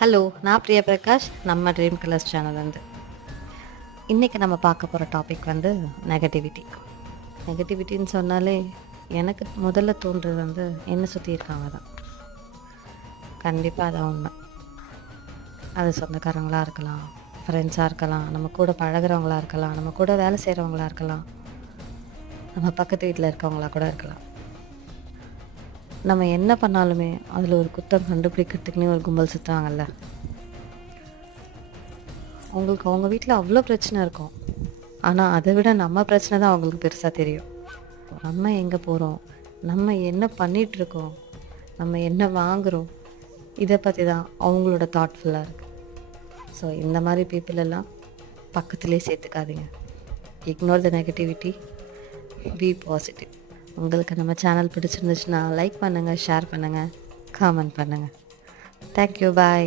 Hello, நான் பிரியா பிரகாஷ். நம்ம dream colours channel வந்து இன்றைக்கி நம்ம பார்க்க போகிற டாபிக் வந்து நெகட்டிவிட்டி. நெகட்டிவிட்டின்னு சொன்னாலே எனக்கு முதல்ல தோன்றுறது வந்து என்னை சுற்றி இருக்காங்க தான். கண்டிப்பாக அதான் உண்மை. அது சொந்தக்காரங்களாக இருக்கலாம், ஃப்ரெண்ட்ஸாக இருக்கலாம், நம்ம கூட பழகுறவங்களா இருக்கலாம், நம்ம கூட வேலை செய்கிறவங்களா இருக்கலாம், நம்ம பக்கத்து வீட்டில் இருக்கவங்களா கூட இருக்கலாம். நம்ம என்ன பண்ணாலுமே அதில் ஒரு குத்தம் கண்டுபிடிக்கிறதுக்குன்னே ஒரு கும்பல் சுற்றுவாங்கல்ல. அவங்களுக்கு அவங்க வீட்டில் அவ்வளோ பிரச்சனை இருக்கும், ஆனால் அதை விட நம்ம பிரச்சனை தான் அவங்களுக்கு பெருசாக தெரியும். நம்ம எங்கே போகிறோம், நம்ம என்ன பண்ணிகிட்ருக்கோம், நம்ம என்ன வாங்குகிறோம், இதை பற்றி தான் அவங்களோட தாட்ஃபுல்லாக இருக்குது. ஸோ இந்த மாதிரி பீப்புள் எல்லாம் பக்கத்துலேயே சேர்த்துக்காதீங்க. Ignore the negativity, be positive. உங்களுக்கு நம்ம சேனல் பிடிச்சிருந்துச்சுன்னா லைக் பண்ணுங்கள், ஷேர் பண்ணுங்கள், காமெண்ட் பண்ணுங்கள். தேங்க்யூ, பாய்.